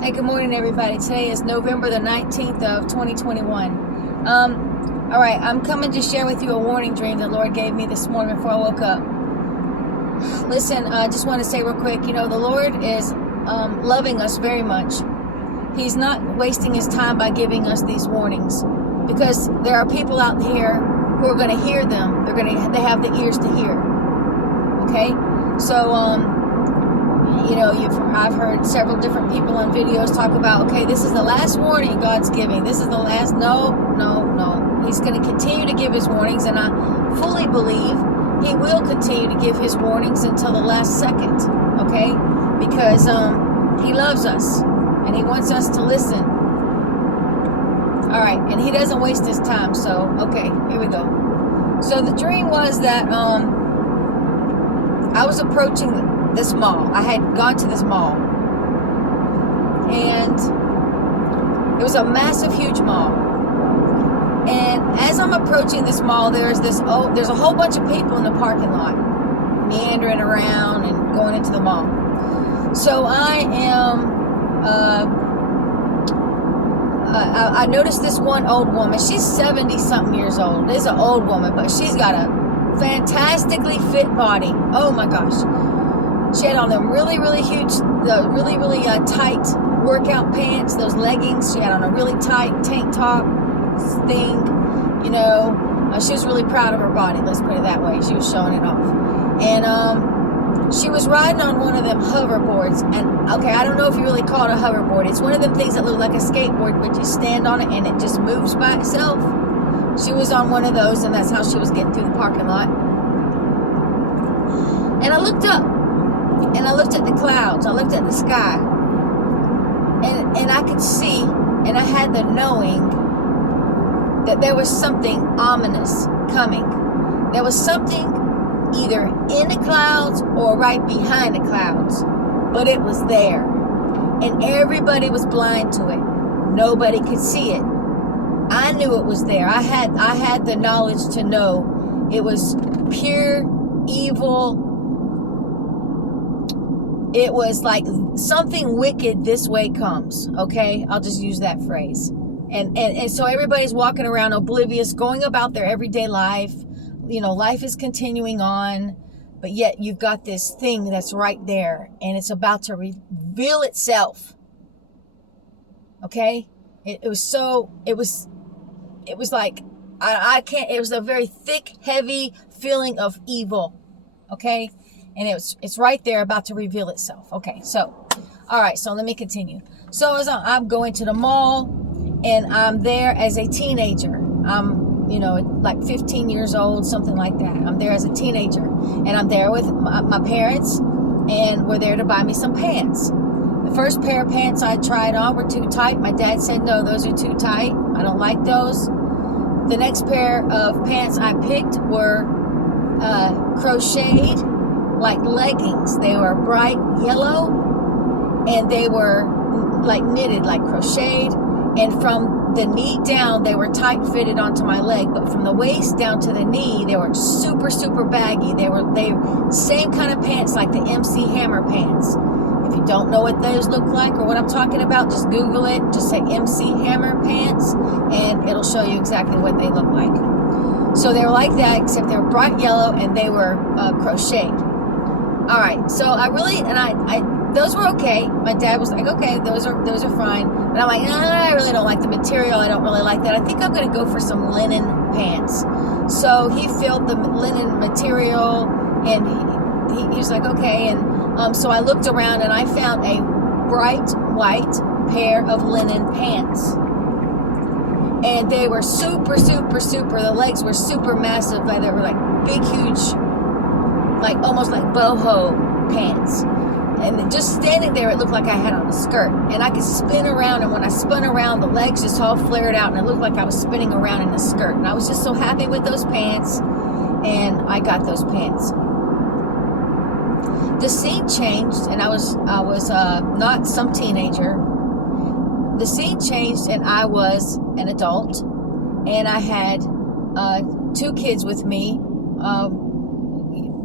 Hey, good morning, everybody. Today is November the 19th of 2021. All right, I'm coming to share with you a warning dream the Lord gave me this morning before I woke up. Listen, I just want to say real quick, the Lord is loving us very much. He's not wasting his time by giving us these warnings, because there are people out here who are going to hear them. They have the ears to hear. Okay? So, I've heard several different people on videos talk about, okay, this is the last warning God's giving. This is the last. No. He's going to continue to give his warnings, and I fully believe he will continue to give his warnings until the last second, okay? Because he loves us, and he wants us to listen. All right, and he doesn't waste his time, so, okay, here we go. So the dream was that I was approaching this mall. I had gone to this mall, and it was a massive, huge mall. And as I'm approaching this mall, there's a whole bunch of people in the parking lot, meandering around and going into the mall. So I noticed this one old woman. She's 70-something years old. It's an old woman, but she's got a fantastically fit body. Oh my gosh. She had on them really, really huge, really tight workout pants, those leggings. She had on a really tight tank top thing, she was really proud of her body, let's put it that way. She was showing it off. And she was riding on one of them hoverboards. And, okay, I don't know if you really call it a hoverboard. It's one of them things that look like a skateboard, but you stand on it and it just moves by itself. She was on one of those, and that's how she was getting through the parking lot. And I looked up, and I looked at the clouds. I looked at the sky. And I could see, and I had the knowing that there was something ominous coming. There was something either in the clouds or right behind the clouds, but it was there, and everybody was blind to it. Nobody could see it. I knew it was there. I had the knowledge to know it was pure evil. It was like something wicked this way comes. Okay, I'll just use that phrase. And so everybody's walking around oblivious, going about their everyday life. Life is continuing on, but yet you've got this thing that's right there, and it's about to reveal itself. Okay? It was like, I can't, it was a very thick, heavy feeling of evil. Okay? And it's right there about to reveal itself. Okay, so, all right, so let me continue. So I'm going to the mall, and I'm there as a teenager. I'm, like 15 years old, something like that. I'm there as a teenager, and I'm there with my parents, and we're there to buy me some pants. The first pair of pants I tried on were too tight. My dad said, no, those are too tight. I don't like those. The next pair of pants I picked were crocheted, like leggings. They were bright yellow, and they were like knitted, like crocheted. And from the knee down, they were tight fitted onto my leg, but from the waist down to the knee, they were super, super baggy. They same kind of pants like the MC Hammer pants. If you don't know what those look like or what I'm talking about, just Google it. Just say MC Hammer pants, and it'll show you exactly what they look like. So they were like that, except they were bright yellow, and they were crocheted. All right, so those were okay. My dad was like, okay, those are fine. But I'm like, I really don't like the material. I don't really like that. I think I'm going to go for some linen pants. So he filled the linen material, and he was like, okay. And so I looked around, and I found a bright white pair of linen pants. And they were super, super, super. The legs were super massive. They were like big, huge, like almost like boho pants. And just standing there, it looked like I had on a skirt. And I could spin around, and when I spun around, the legs just all flared out, and it looked like I was spinning around in a skirt. And I was just so happy with those pants, and I got those pants. The scene changed, and I was not some teenager. The scene changed, and I was an adult, and I had 2 kids with me.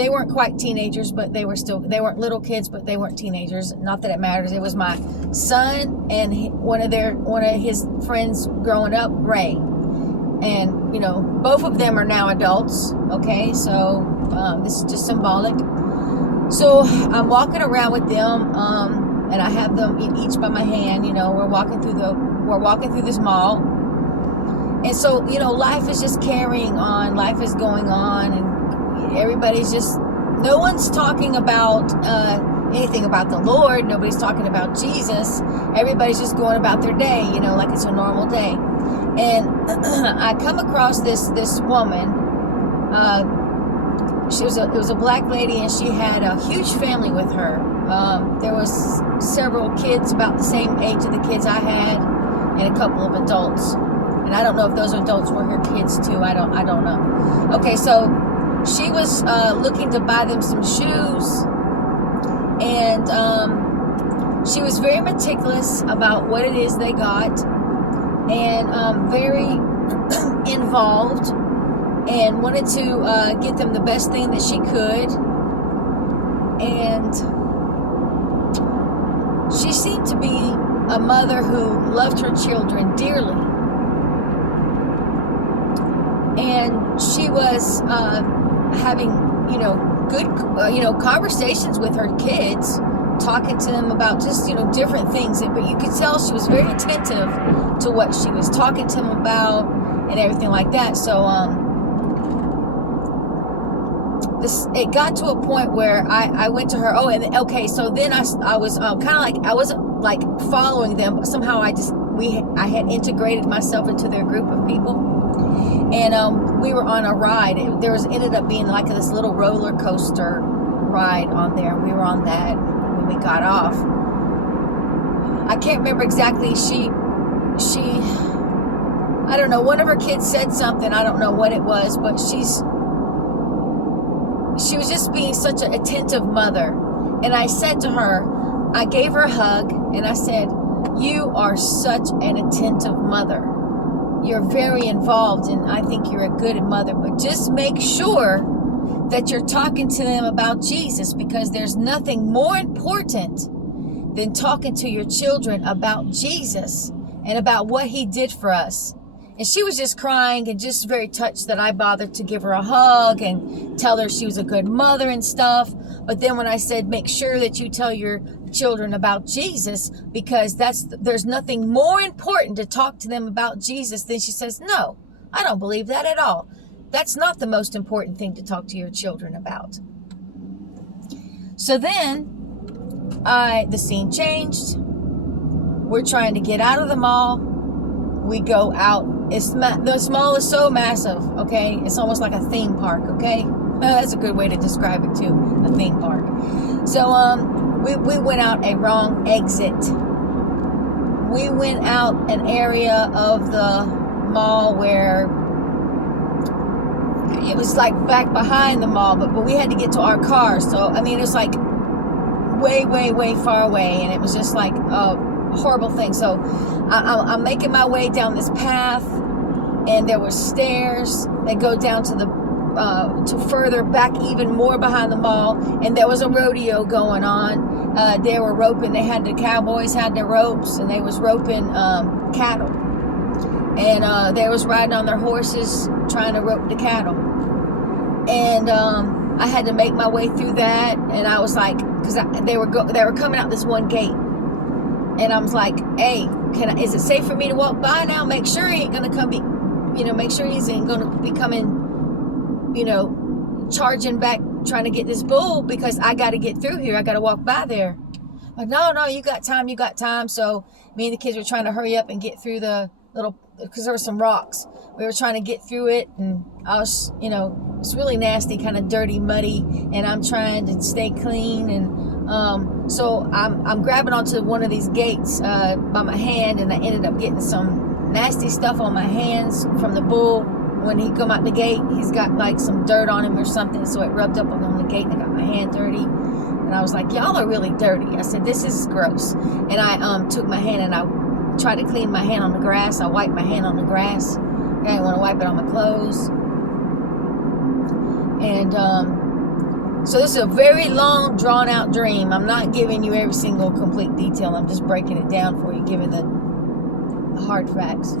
they weren't quite teenagers, but they weren't little kids, but they weren't teenagers. Not that it matters. It was my son and one of his friends growing up, Ray. And, you know, both of them are now adults. Okay, so this is just symbolic. So I'm walking around with them, and I have them each by my hand. You know, we're walking through this mall. And so, you know, life is just carrying on. Life is going on, and everybody's just, no one's talking about anything about the Lord. Nobody's talking about Jesus. Everybody's just going about their day, you know, like it's a normal day. And I come across this woman. It was a black lady, and she had a huge family with her. There was several kids about the same age of the kids I had, and a couple of adults. And I don't know if those adults were her kids too. I don't know. Okay, so she was looking to buy them some shoes, and she was very meticulous about what it is they got, and very involved, and wanted to get them the best thing that she could. And she seemed to be a mother who loved her children dearly. And she was having, you know, good, conversations with her kids, talking to them about just, you know, different things. But you could tell she was very attentive to what she was talking to them about and everything like that. So it got to a point where I went to her. Oh, and okay, so then I was kind of like, I wasn't like following them, but somehow I had integrated myself into their group of people. And we were on a ride. Ended up being like this little roller coaster ride on there. We were on that when we got off. I can't remember exactly. I don't know. One of her kids said something. I don't know what it was, but she was just being such an attentive mother. And I said to her, I gave her a hug, and I said, "You are such an attentive mother. You're very involved, and I think you're a good mother, but just make sure that you're talking to them about Jesus, because there's nothing more important than talking to your children about Jesus and about what he did for us." And she was just crying and just very touched that I bothered to give her a hug and tell her she was a good mother and stuff. But then when I said, make sure that you tell your children about Jesus, because there's nothing more important to talk to them about Jesus, then she says, no, I don't believe that at all. That's not the most important thing to talk to your children about. So then the scene changed. We're trying to get out of the mall. We go out. The mall is so massive, okay? It's almost like a theme park, okay? That's a good way to describe it too, a theme park. So we went out a wrong exit. We went out an area of the mall where it was like back behind the mall, but we had to get to our car. So, I mean, it was like way, way, way far away, and it was just like a horrible thing. So I'm making my way down this path, and there were stairs that go down to to further back, even more behind the mall, and there was a rodeo going on. They were roping. The cowboys had their ropes, and they was roping cattle, and they was riding on their horses trying to rope the cattle. And I had to make my way through that, and I was like, because they were coming out this one gate, and I was like, hey, is it safe for me to walk by now? Make sure he ain't gonna come make sure he's ain't gonna be coming, charging back, trying to get this bull, because I got to get through here. I got to walk by there. Like, no, you got time. So me and the kids were trying to hurry up and get through the little, because there were some rocks. We were trying to get through it, and I was, it's really nasty, kind of dirty, muddy, and I'm trying to stay clean. And so I'm grabbing onto one of these gates by my hand, and I ended up getting some nasty stuff on my hands from the bull. When he come out the gate, he's got like some dirt on him or something, so it rubbed up on the gate, and I got my hand dirty. And I was like, y'all are really dirty. I said, this is gross. And I took my hand and I tried to clean my hand on the grass. I wiped my hand on the grass. I didn't want to wipe it on my clothes. And So this is a very long, drawn-out dream. I'm not giving you every single complete detail. I'm just breaking it down for you, giving the hard facts.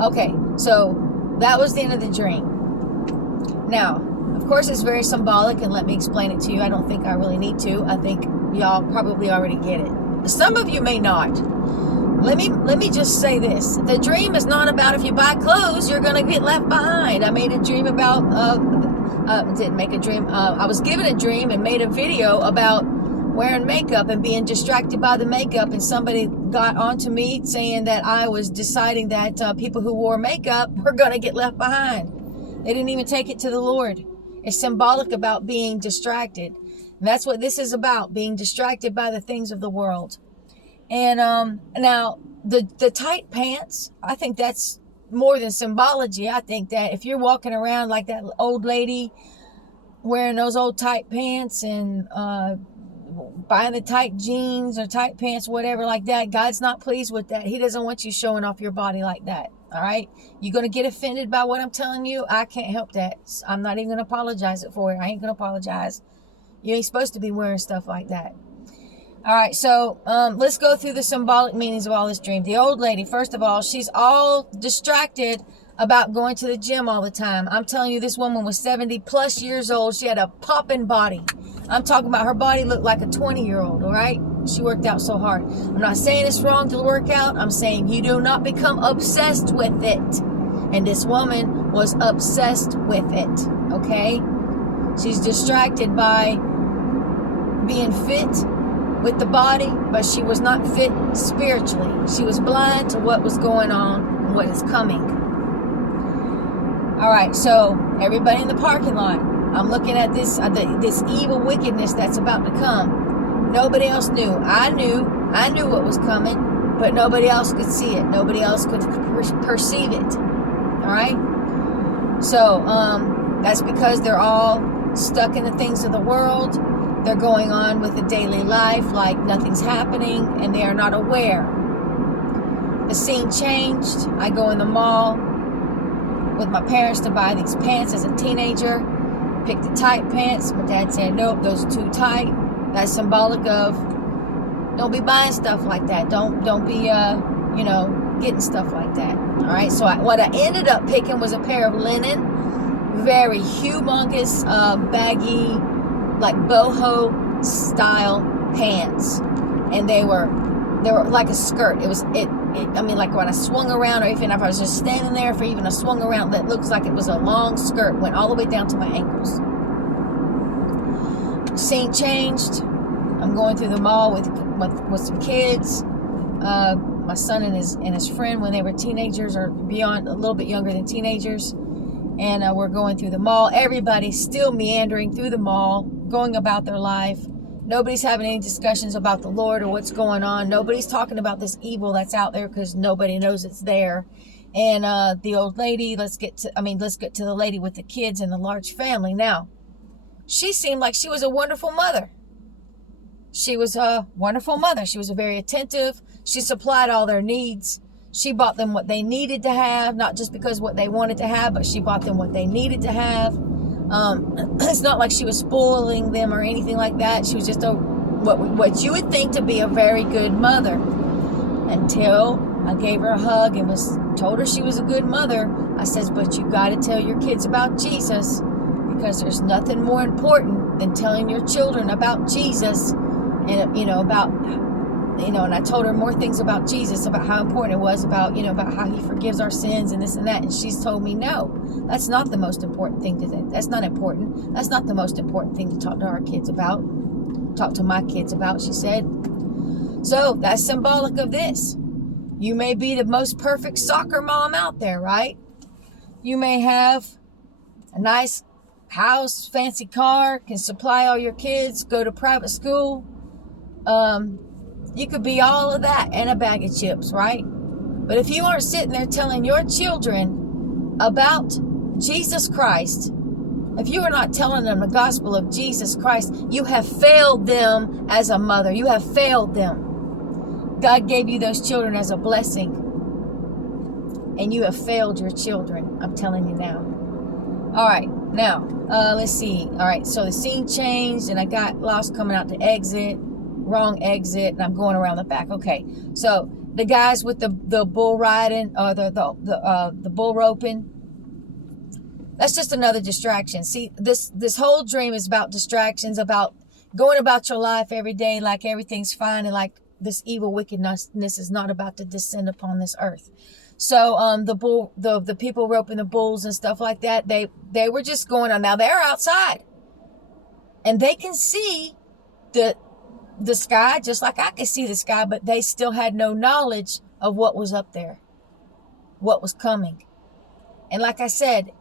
Okay, so that was the end of the dream. Now, of course, it's very symbolic, and let me explain it to you. I don't think I really need to. I think y'all probably already get it. Some of you may not. Let me just say this. The dream is not about if you buy clothes, you're going to get left behind. I made a dream about, didn't make a dream. I was given a dream and made a video about wearing makeup and being distracted by the makeup. And somebody got onto me saying that I was deciding that people who wore makeup were going to get left behind. They didn't even take it to the Lord. It's symbolic about being distracted. And that's what this is about, being distracted by the things of the world. And now the tight pants, I think that's more than symbology. I think that if you're walking around like that old lady wearing those old tight pants and buying the tight jeans or tight pants, whatever like that, God's not pleased with that. He doesn't want you showing off your body like that. All right? You're going to get offended by what I'm telling you. I can't help that. I'm not even going to apologize for it. I ain't going to apologize. You ain't supposed to be wearing stuff like that. All right, so let's go through the symbolic meanings of all this dream. The old lady, first of all, she's all distracted about going to the gym all the time. I'm telling you, this woman was 70 plus years old. She had a popping body. I'm talking about her body looked like a 20-year-old, all right? She worked out so hard. I'm not saying it's wrong to work out. I'm saying you do not become obsessed with it. And this woman was obsessed with it, okay? She's distracted by being fit with the body, but she was not fit spiritually. She was blind to what was going on and what is coming. All right, so everybody in the parking lot, I'm looking at this evil wickedness that's about to come. Nobody else knew. I knew what was coming, but nobody else could see it. Nobody else could perceive it. All right? So that's because they're all stuck in the things of the world. They're going on with a daily life like nothing's happening, and they are not aware. The scene changed. I go in the mall with my parents to buy these pants as a teenager. Picked the tight pants. My dad said, nope, those are too tight. That's symbolic of don't be buying stuff like that. Don't be, getting stuff like that. All right, so what I ended up picking was a pair of linen, very humongous, baggy, like boho style pants, and they were like a skirt. Like when I swung around, or even if I was just standing there, for even a swung around, that looks like it was a long skirt, went all the way down to my ankles. Scene changed. I'm going through the mall with some kids, my son and his friend when they were teenagers, or beyond, a little bit younger than teenagers. And we're going through the mall. Everybody's still meandering through the mall, going about their life. Nobody's having any discussions about the Lord or what's going on. Nobody's talking about this evil that's out there because nobody knows it's there. And the old lady, let's get to the lady with the kids and the large family. Now, she seemed like she was a wonderful mother. She was a wonderful mother. She was very attentive. She supplied all their needs. She bought them what they needed to have, not just because what they wanted to have, but she bought them what they needed to have. It's not like she was spoiling them or anything like that. She was just what you would think to be a very good mother. Until I gave her a hug and told her she was a good mother. I says, but you got to tell your kids about Jesus, because there's nothing more important than telling your children about Jesus, and and I told her more things about Jesus, about how important it was, about how he forgives our sins and this and that. And she's told me, no, that's not the most important thing to do. That's not important. That's not the most important thing to talk to our kids about. Talk to my kids about, she said. So that's symbolic of this. You may be the most perfect soccer mom out there, right? You may have a nice house, fancy car, can supply all your kids, go to private school. You could be all of that and a bag of chips, right? But if you aren't sitting there telling your children about Jesus Christ, if you are not telling them the gospel of Jesus Christ, you have failed them as a mother. You have failed them. God gave you those children as a blessing, and you have failed your children. I'm telling you now. All right. Now, let's see. All right, so the scene changed, and I got lost coming out the exit. Wrong exit, and I'm going around the back. Okay, so the guys with the bull riding, or the bull roping, that's just another distraction. See, this whole dream is about distractions, about going about your life every day like everything's fine, and like this evil wickedness is not about to descend upon this earth. So the people roping the bulls and stuff like that, they were just going on. Now they're outside, and they can see the sky just like I could see the sky, but they still had no knowledge of what was up there, what was coming. And like I said,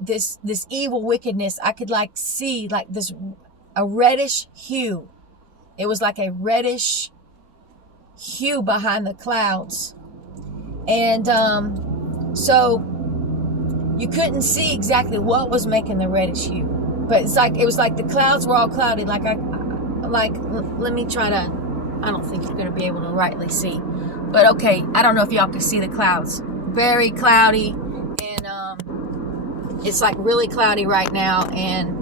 this evil wickedness, I could like see like a reddish hue. It was like a reddish hue behind the clouds. And so you couldn't see exactly what was making the reddish hue, but it was like the clouds were all cloudy. Let me try to, I don't think you're going to be able to rightly see, but okay, I don't know if y'all can see the clouds. Very cloudy, and it's like really cloudy right now, and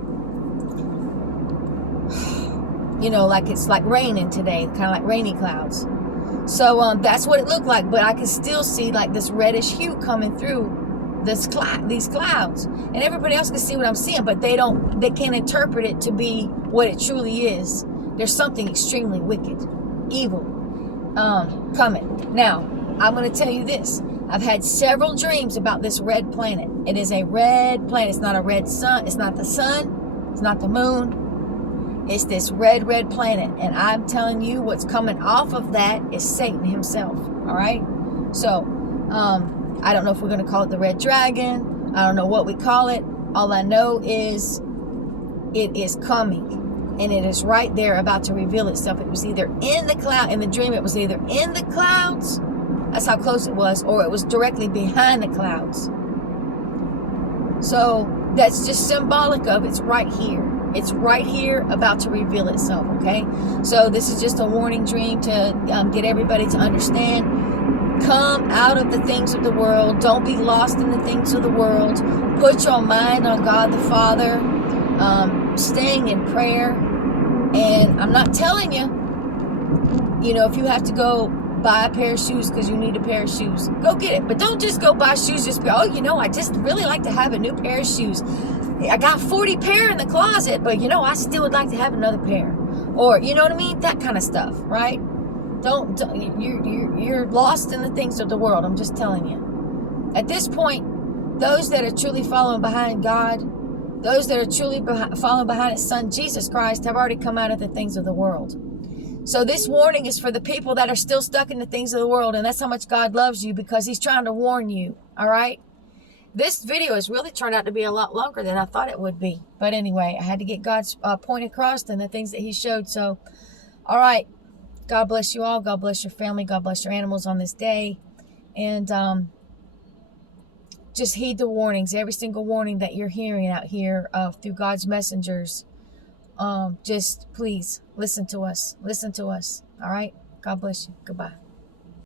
you know, like it's like raining today, kind of like rainy clouds. So that's what it looked like, but I could still see like this reddish hue coming through these clouds, and everybody else can see what I'm seeing, but they can't interpret it to be what it truly is. There's something extremely wicked, evil, coming. Now, I'm going to tell you this. I've had several dreams about this red planet. It is a red planet. It's not a red sun. It's not the sun. It's not the moon. It's this red planet. And I'm telling you, what's coming off of that is Satan himself. All right? So, I don't know if we're going to call it the red dragon. I don't know what we call it. All I know is it is coming. And it is right there about to reveal itself. It was either in the cloud, in the dream, it was either in the clouds. That's how close it was. Or it was directly behind the clouds. So that's just symbolic of it's right here. It's right here about to reveal itself, okay? So this is just a warning dream to get everybody to understand. Come out of the things of the world. Don't be lost in the things of the world. Put your mind on God the Father. Staying in prayer. And I'm not telling you, you know, if you have to go buy a pair of shoes because you need a pair of shoes, go get it. But don't just go buy shoes just be, oh, you know, I just really like to have a new pair of shoes. I got 40 pair in the closet, but you know, I still would like to have another pair. Or, you know what I mean? That kind of stuff, right? Don't you're lost in the things of the world. I'm just telling you. At this point, those that are truly following behind God, those that are truly following behind His Son, Jesus Christ, have already come out of the things of the world. So this warning is for the people that are still stuck in the things of the world, and that's how much God loves you, because He's trying to warn you, all right? This video has really turned out to be a lot longer than I thought it would be. But anyway, I had to get God's point across and the things that He showed. So, all right. God bless you all. God bless your family. God bless your animals on this day. And just heed the warnings, every single warning that you're hearing out here through God's messengers. Just please listen to us. Listen to us. All right? God bless you. Goodbye.